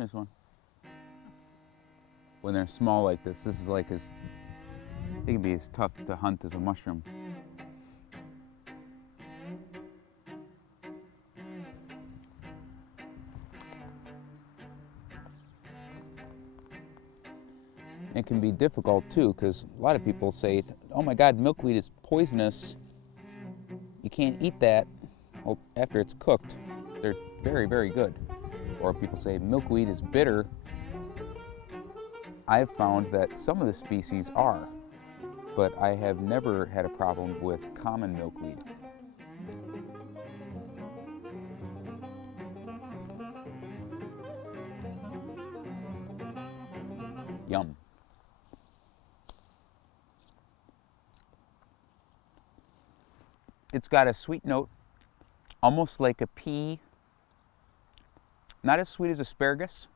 There's one. When they're small like this is like they can be as tough to hunt as a mushroom. It can be difficult too, because a lot of people say, oh my God, milkweed is poisonous. You can't eat that. Well, after it's cooked, they're very, very good. Or people say milkweed is bitter. I've found that some of the species are, but I have never had a problem with common milkweed. Yum. It's got a sweet note, almost like a pea. Not as sweet as asparagus,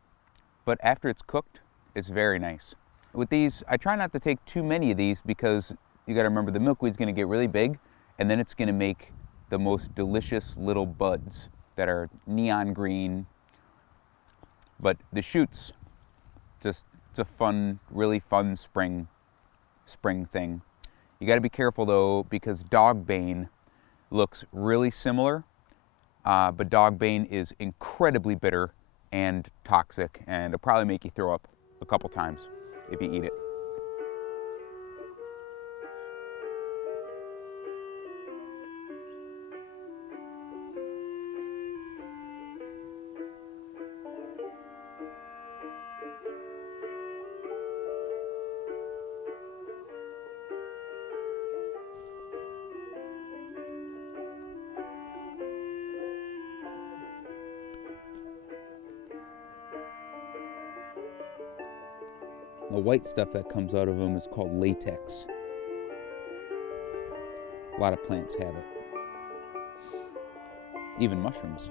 but after it's cooked, it's very nice. With these, I try not to take too many of these because you gotta remember the milkweed's gonna get really big and then it's gonna make the most delicious little buds that are neon green. But the shoots, just, it's a fun, really fun spring thing. You gotta be careful though, because dogbane looks really similar, but dogbane is incredibly bitter and toxic, and it'll probably make you throw up a couple times if you eat it. The white stuff that comes out of them is called latex. A lot of plants have it. Even mushrooms.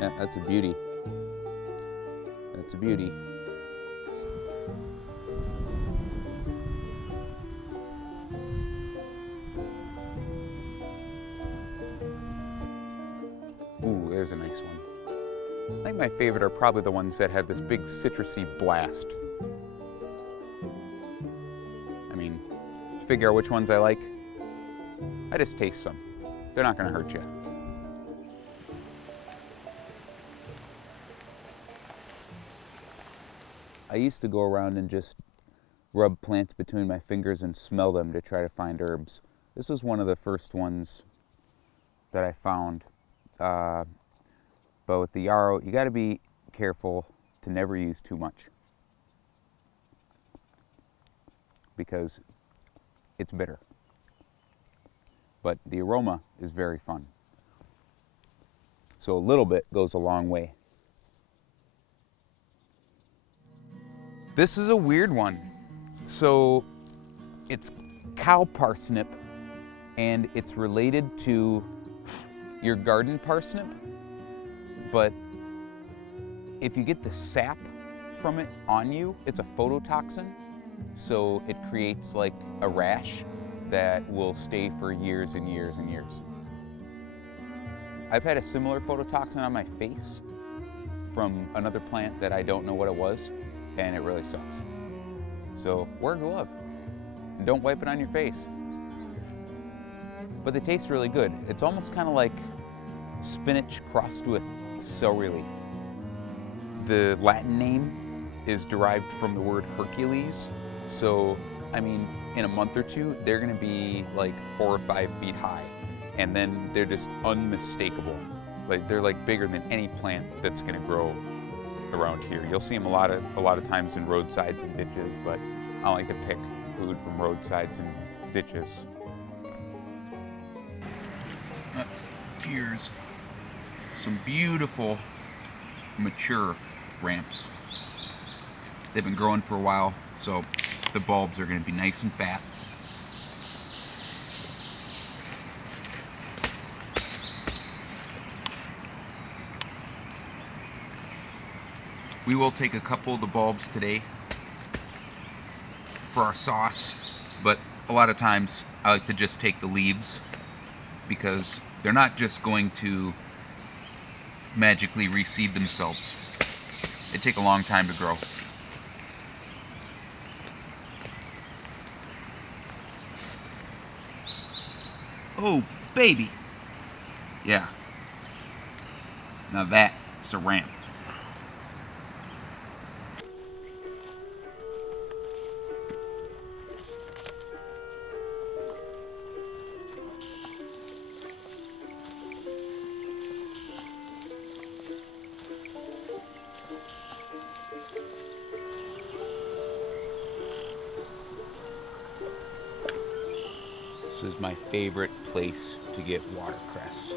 Yeah, that's a beauty. It's a beauty. Ooh, there's a nice one. I think my favorite are probably the ones that have this big citrusy blast. I mean, to figure out which ones I like, I just taste some. They're not gonna hurt you. I used to go around and just rub plants between my fingers and smell them to try to find herbs. This is one of the first ones that I found. But with the yarrow, you gotta be careful to never use too much, because it's bitter. But the aroma is very fun. So a little bit goes a long way. This is a weird one. So it's cow parsnip, and it's related to your garden parsnip, but if you get the sap from it on you, it's a phototoxin, so it creates like a rash that will stay for years and years and years. I've had a similar phototoxin on my face from another plant that I don't know what it was, and it really sucks. So wear a glove and don't wipe it on your face. But they taste really good. It's almost kind of like spinach crossed with celery leaf. The Latin name is derived from the word Hercules. So, I mean, in a month or two, they're gonna be like 4 or 5 feet high. And then they're just unmistakable. Like they're like bigger than any plant that's gonna grow around here. You'll see them a lot of times in roadsides and ditches, but I like to pick food from roadsides and ditches. Here's some beautiful mature ramps. They've been growing for a while, so the bulbs are going to be nice and fat. We will take a couple of the bulbs today for our sauce, but a lot of times I like to just take the leaves because they're not just going to magically reseed themselves. They take a long time to grow. Oh, baby. Yeah. Now that's a ramp. This is my favorite place to get watercress.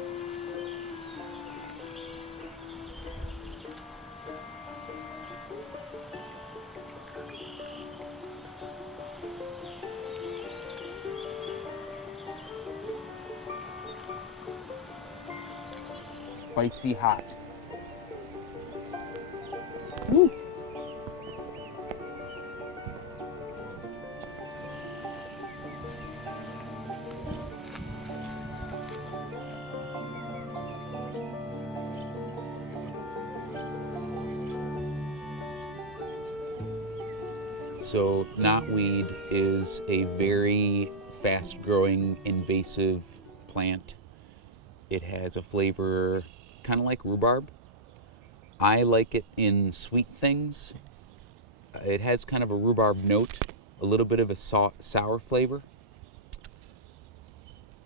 Spicy hot. Woo! So knotweed is a very fast-growing invasive plant. It has a flavor kind of like rhubarb. I like it in sweet things. It has kind of a rhubarb note, a little bit of a sour flavor.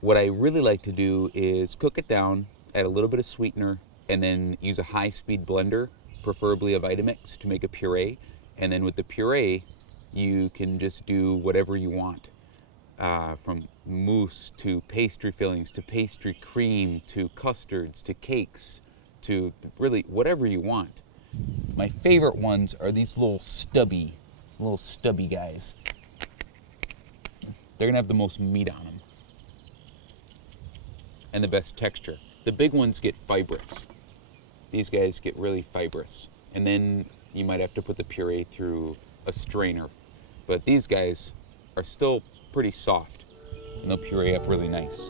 What I really like to do is cook it down, add a little bit of sweetener, and then use a high-speed blender, preferably a Vitamix, to make a puree. And then with the puree, you can just do whatever you want, from mousse to pastry fillings to pastry cream to custards to cakes to really whatever you want. My favorite ones are these little stubby guys. They're gonna have the most meat on them and the best texture. The big ones get fibrous. These guys get really fibrous. And then you might have to put the puree through a strainer. But these guys are still pretty soft and they'll puree up really nice.